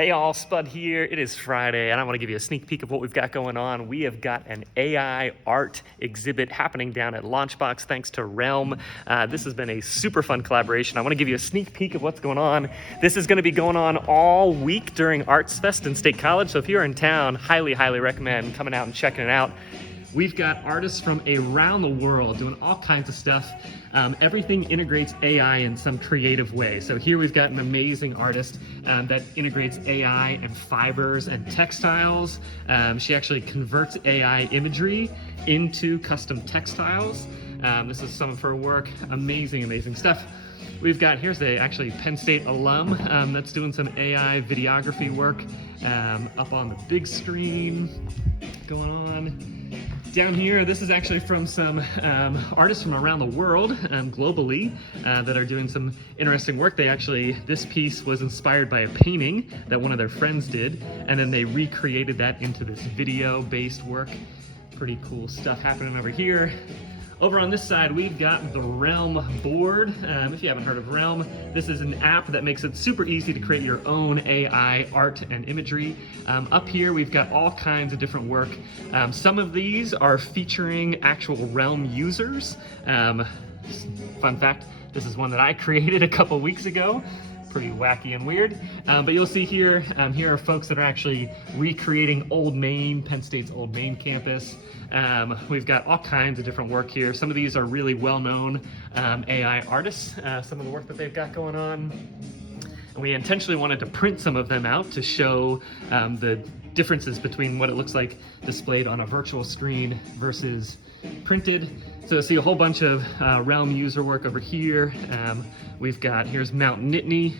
Hey y'all, Spud here. It is Friday, and I want to give you a sneak peek of what we've got going on. We have got an AI art exhibit happening down at Launchbox thanks to Realm. This has been a super fun collaboration. I want to give you a sneak peek of what's going on. This is going to be going on all week during Arts Fest in State College, so if you're in town, highly recommend coming out and checking it out. We've got artists from around the world doing all kinds of stuff. Everything integrates AI in some creative way. So here we've got an amazing artist that integrates AI and fibers and textiles. She actually converts AI imagery into custom textiles. This is some of her work. Amazing stuff. We've got, here's actually Penn State alum that's doing some AI videography work up on the big screen going on. Down here, this is actually from some artists from around the world, globally, that are doing some interesting work. This piece was inspired by a painting that one of their friends did, and then they recreated that into this video-based work. Pretty cool stuff happening over here. Over on this side, we've got the Realm board. If you haven't heard of Realm, this is an app that makes it super easy to create your own AI art and imagery. Up here, we've got all kinds of different work. Some of these are featuring actual Realm users. Fun fact, this is one that I created a couple weeks ago. Pretty wacky and weird. But you'll see here, here are folks that are actually recreating Old Main, Penn State's Old Main campus. We've got all kinds of different work here. Some of these are really well-known AI artists, some of the work that they've got going on. And we intentionally wanted to print some of them out to show the differences between what it looks like displayed on a virtual screen versus printed. So you'll see a whole bunch of Realm user work over here. We've got, here's Mount Nittany,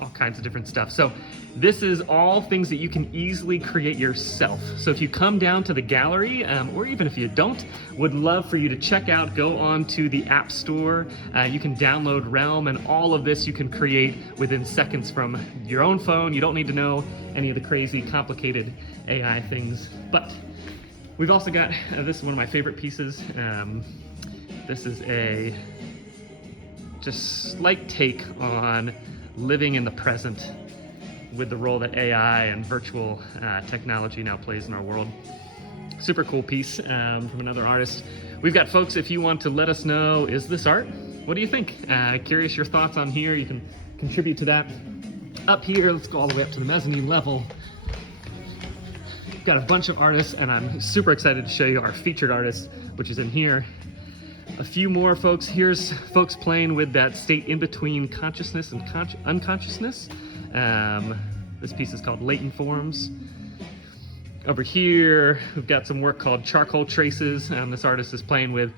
all kinds of different stuff. So this is all things that you can easily create yourself. So if you come down to the gallery, or even if you don't, would love for you to check out, go on to the App Store. You can download Realm, and all of this you can create within seconds from your own phone. You don't need to know any of the crazy, complicated AI things. But we've also got, this is one of my favorite pieces. This is a just slight take on living in the present with the role that AI and virtual technology now plays in our world. Super cool piece from another artist. We've got folks, if you want to let us know, is this art? What do you think? Curious your thoughts on here. You can contribute to that. Up here, let's go all the way up to the mezzanine level. Got a bunch of artists, and I'm super excited to show you our featured artist, which is in here. A few more folks. Here's folks playing with that state in between consciousness and unconsciousness. This piece is called Latent Forms. Over here, we've got some work called Charcoal Traces. This artist is playing with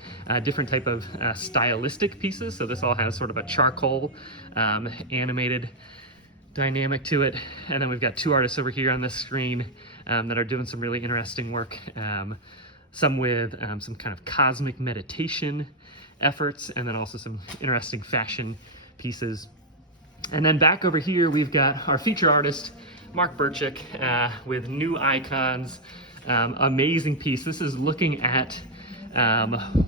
different type of stylistic pieces. So this all has sort of a charcoal animated dynamic to it. And then we've got two artists over here on this screen that are doing some really interesting work. Some with some kind of cosmic meditation efforts, and then also some interesting fashion pieces. And then back over here, we've got our feature artist, Mark Burchik, with New Icons. Amazing piece. This is looking at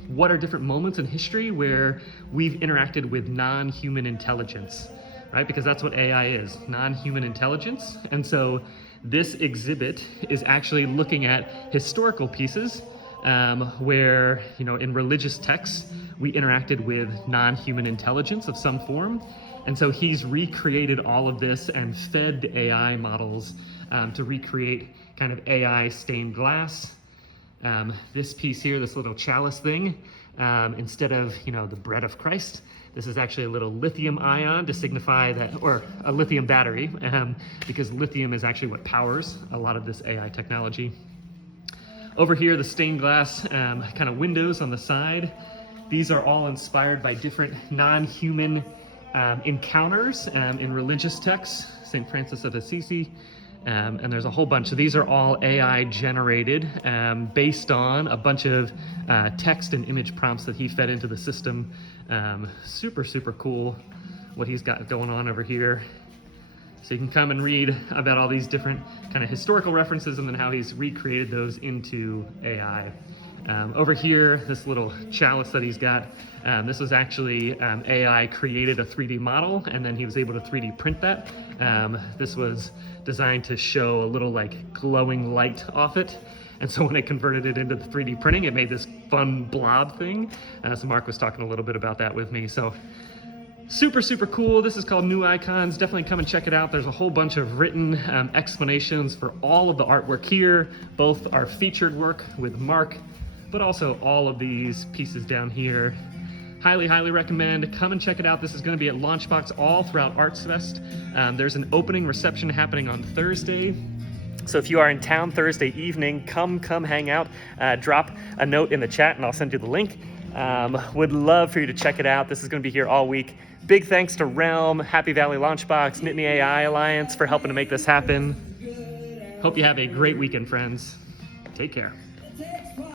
what are different moments in history where we've interacted with non-human intelligence, right? Because that's what AI is, non-human intelligence. And so this exhibit is actually looking at historical pieces where, you know, in religious texts, we interacted with non-human intelligence of some form. And so he's recreated all of this and fed the AI models to recreate kind of AI stained glass. This piece here, this little chalice thing, instead of, you know, the bread of Christ, this is actually a little lithium ion to signify that, or a lithium battery, because lithium is actually what powers a lot of this AI technology. Over here, the stained glass kind of windows on the side. These are all inspired by different non-human encounters in religious texts, St. Francis of Assisi, and there's a whole bunch. So these are all AI generated based on a bunch of text and image prompts that he fed into the system. Super cool what he's got going on over here. So you can come and read about all these different kind of historical references and then how he's recreated those into AI. Over here, this little chalice that he's got, this was actually AI created a 3D model, and then he was able to 3D print that. This was designed to show a little like glowing light off it. And so when I converted it into the 3D printing, it made this fun blob thing. So Mark was talking a little bit about that with me. So super, super cool. This is called New Icons. Definitely come and check it out. There's a whole bunch of written explanations for all of the artwork here, both our featured work with Mark, but also all of these pieces down here. Highly, highly recommend. Come and check it out. This is going to be at Launchbox all throughout ArtsFest. There's an opening reception happening on Thursday. So if you are in town Thursday evening, come hang out. Drop a note in the chat and I'll send you the link. Would love for you to check it out. This is going to be here all week. Big thanks to Realm, Happy Valley Launchbox, Nittany AI Alliance for helping to make this happen. Hope you have a great weekend, friends. Take care.